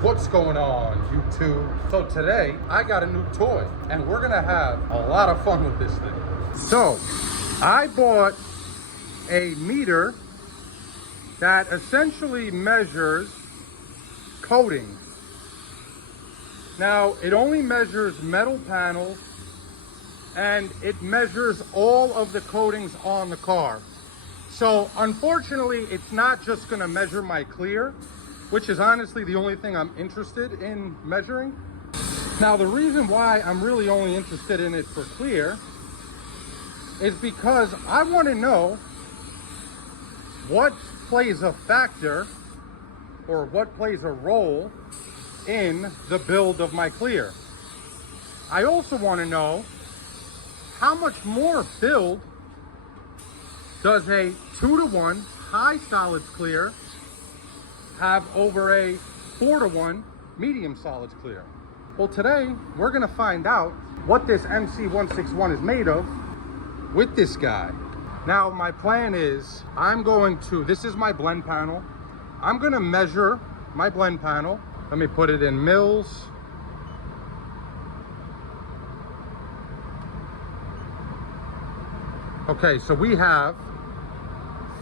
What's going on, YouTube? So today I got a new toy and we're gonna have a lot of fun with this thing. So I bought a meter that essentially measures coating. Now it only measures metal panels and it measures all of the coatings on the car. So unfortunately, it's not just gonna measure my clear, which is honestly the only thing I'm interested in measuring. Now, the reason why I'm really only interested in it for clear is because I want to know what plays a factor or what plays a role in the build of my clear. I also want to know how much more build does a 2-to-1 high solids clear have over a 4-to-1 medium solids clear. Well, today we're gonna find out what this MC161 is made of with this guy. Now, my plan is this is my blend panel. I'm gonna measure my blend panel. Let me put it in mils. Okay, so we have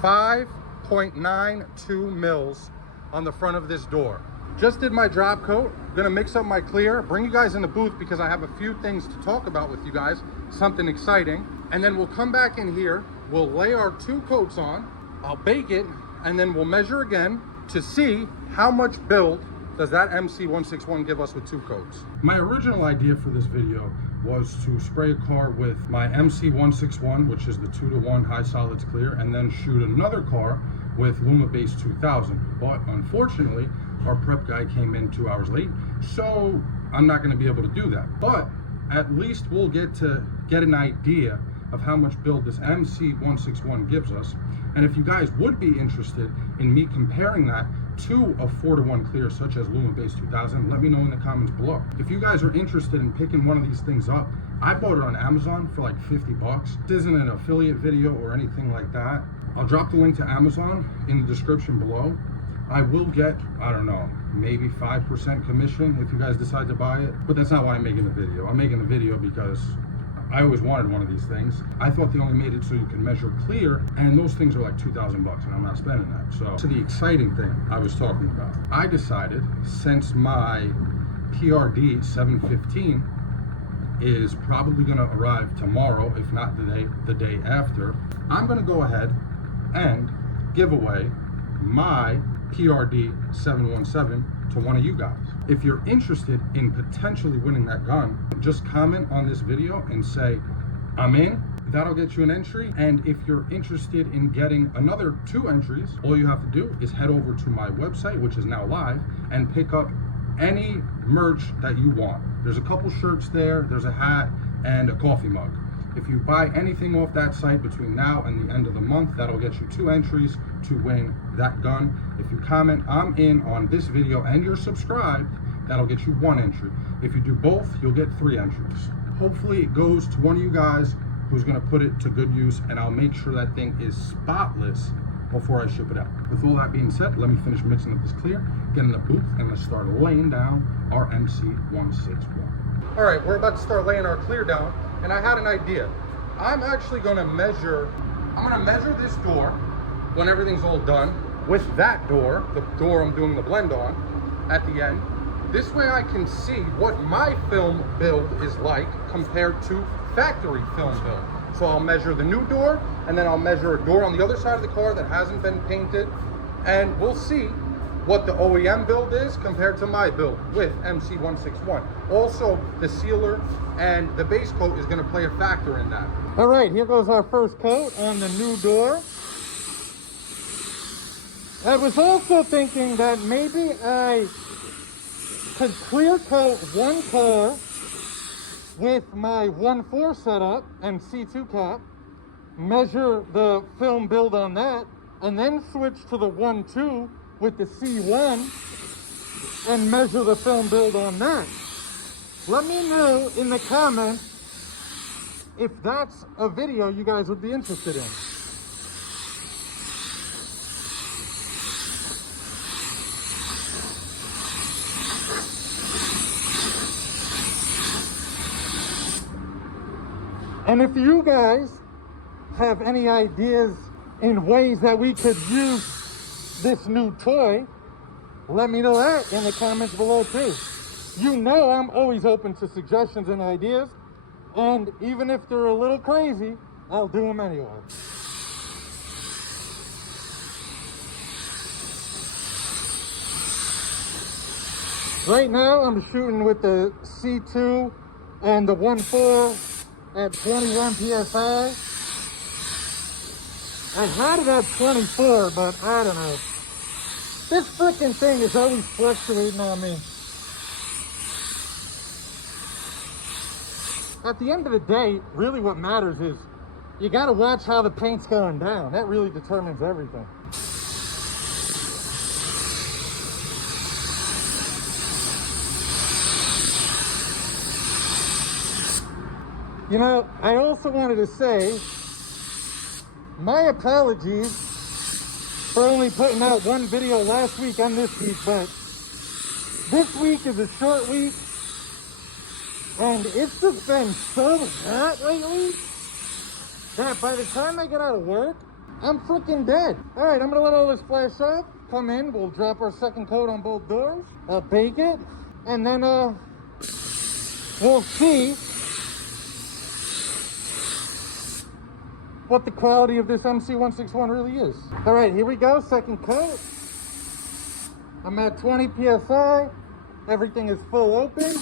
5.92 mils on the front of this door. Just did my drop coat. Gonna mix up my clear, bring you guys in the booth because I have a few things to talk about with you guys, something exciting. And then we'll come back in here, we'll lay our 2 coats on, I'll bake it, and then we'll measure again to see how much build does that MC161 give us with 2 coats. My original idea for this video was to spray a car with my MC161, which is the 2-to-1 high solids clear, and then shoot another car with Luma Base 2000. But unfortunately, our prep guy came in 2 hours late, so I'm not gonna be able to do that. But at least we'll get an idea of how much build this MC161 gives us. And if you guys would be interested in me comparing that to a 4-to-1 clear such as Luma Base 2000, let me know in the comments below. If you guys are interested in picking one of these things up, I bought it on Amazon for like 50 bucks. This isn't an affiliate video or anything like that. I'll drop the link to Amazon in the description below. I will get, I don't know, maybe 5% commission if you guys decide to buy it, but that's not why I'm making the video. I'm making the video because I always wanted one of these things. I thought they only made it so you can measure clear, and those things are like 2,000 bucks, and I'm not spending that. So to the exciting thing I was talking about, I decided since my PRD 715 is probably gonna arrive tomorrow, if not the day after, I'm gonna go ahead and give away my PRD 717 to one of you guys. If you're interested in potentially winning that gun, just comment on this video and say, I'm in. That'll get you an entry. And if you're interested in getting another 2 entries, all you have to do is head over to my website, which is now live, and pick up any merch that you want. There's a couple shirts there, there's a hat, and a coffee mug. If you buy anything off that site between now and the end of the month, that'll get you 2 entries to win that gun. If you comment, I'm in on this video and you're subscribed, that'll get you 1 entry. If you do both, you'll get 3 entries. Hopefully it goes to one of you guys who's gonna put it to good use, and I'll make sure that thing is spotless before I ship it out. With all that being said, let me finish mixing up this clear, get in the booth, and let's start laying down our MC161. All right, we're about to start laying our clear down. And I had an idea. I'm gonna measure this door when everything's all done with that door, the door I'm doing the blend on at the end. This way I can see what my film build is like compared to factory film build. So I'll measure the new door, and then I'll measure a door on the other side of the car that hasn't been painted, and we'll see what the OEM build is compared to my build with MC161. Also, the sealer and the base coat is gonna play a factor in that. All right, here goes our first coat on the new door. I was also thinking that maybe I could clear coat one car with my 1.4 setup and C2 cap, measure the film build on that, and then switch to the 1.2 with the C1 and measure the film build on that. Let me know in the comments if that's a video you guys would be interested in. And if you guys have any ideas in ways that we could use this new toy, let me know that in the comments below too. You know I'm always open to suggestions and ideas, and even if they're a little crazy, I'll do them anyway. Right now I'm shooting with the C2 and the 1.4 at 21 PSI. I had it at 24, but I don't know. This freaking thing is always fluctuating on me. At the end of the day, really what matters is you gotta watch how the paint's going down. That really determines everything. You know, I also wanted to say, my apologies for only putting out one video last week on this week, but this week is a short week, and it's just been so hot lately that by the time I get out of work, I'm freaking dead. All right, I'm gonna let all this flash off, come in, we'll drop our second coat on both doors, bake it, and then we'll see what the quality of this MC161 really is. All right, here we go, second coat. I'm at 20 PSI. Everything is full open.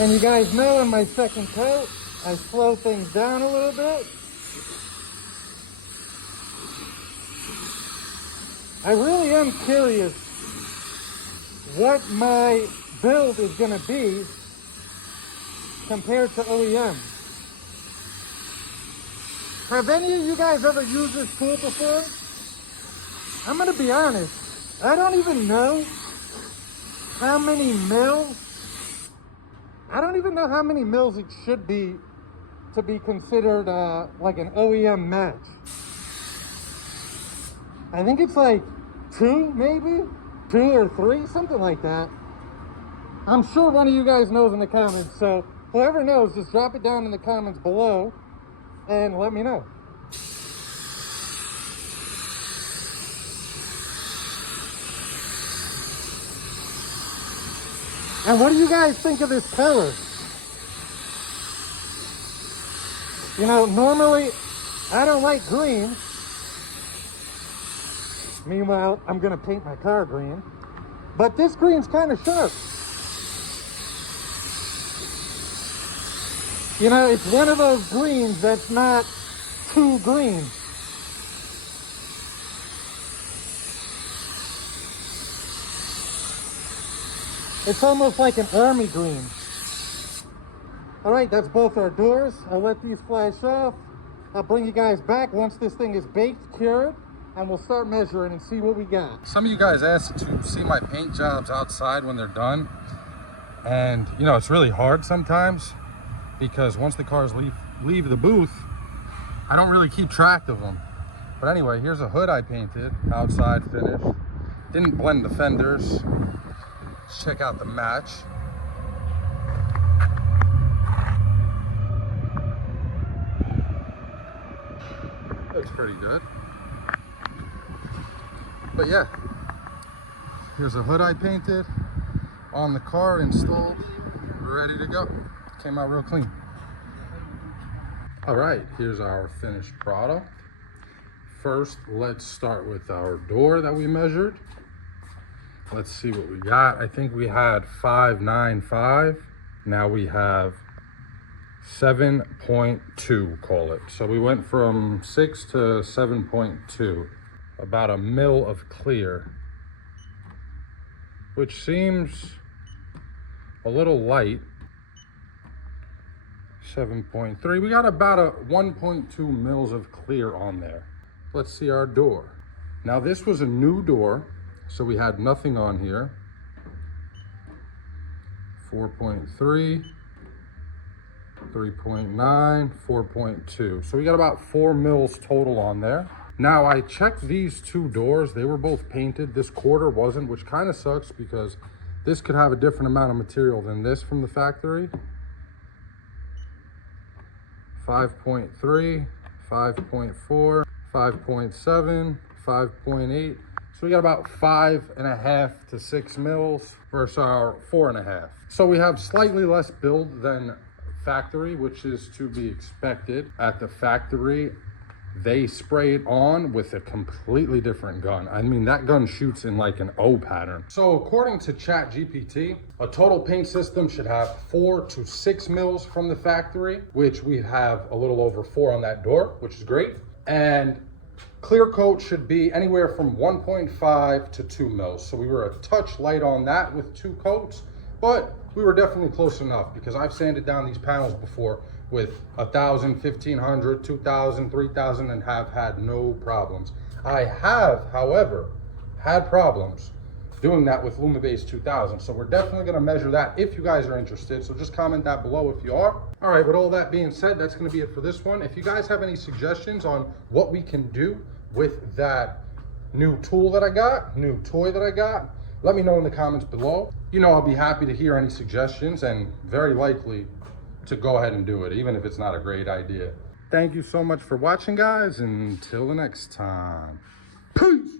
And you guys know in my second coat, I slow things down a little bit. I really am curious what my build is gonna be compared to OEM. Have any of you guys ever used this tool before? I'm gonna be honest, I don't even know how many mils, it should be to be considered like an OEM match. I think it's like 2 maybe, 2 or 3, something like that. I'm sure one of you guys knows in the comments, so whoever knows, just drop it down in the comments below and let me know. And what do you guys think of this color? You know, normally I don't like green. Meanwhile, I'm gonna paint my car green. But this green's kind of sharp. You know, it's one of those greens that's not too green. It's almost like an army green. All right, that's both our doors. I'll let these flash off. I'll bring you guys back once this thing is baked, cured, and we'll start measuring and see what we got. Some of you guys asked to see my paint jobs outside when they're done. And, you know, it's really hard sometimes because once the cars leave the booth, I don't really keep track of them. But anyway, here's a hood I painted, outside finish. Didn't blend the fenders. Let's check out the match. Looks pretty good. But yeah, here's a hood I painted on the car, installed, ready to go. Came out real clean. All right, here's our finished product. First, let's start with our door that we measured. Let's see what we got. I think we had 595. Now we have 7.2, call it. So we went from 6 to 7.2, about a mil of clear, which seems a little light. 7.3, we got about a 1.2 mils of clear on there. Let's see our door. Now this was a new door, so we had nothing on here. 4.3, 3.9, 4.2. So we got about 4 mils total on there. Now I checked these two doors. They were both painted. This quarter wasn't, which kind of sucks because This could have a different amount of material than this from the factory. 5.3, 5.4, 5.7, 5.8. So we got about 5.5 to 6 mils versus our 4.5. So we have slightly less build than factory, which is to be expected. At the factory, they spray it on with a completely different gun. I mean, that gun shoots in like an O pattern. So according to ChatGPT, a total paint system should have 4 to 6 mils from the factory, which we have a little over 4 on that door, which is great. And clear coat should be anywhere from 1.5 to 2 mils. So we were a touch light on that with 2 coats, but we were definitely close enough because I've sanded down these panels before with 1,000, 1,500, 2,000, 3,000 and have had no problems. I have, however, had problems doing that with Lumibase 2000. So we're definitely gonna measure that if you guys are interested. So just comment that below if you are. All right, with all that being said, that's gonna be it for this one. If you guys have any suggestions on what we can do with that new tool that I got, new toy that I got, let me know in the comments below. You know, I'll be happy to hear any suggestions and very likely to go ahead and do it, even if it's not a great idea. Thank you so much for watching, guys, and until the next time. Peace!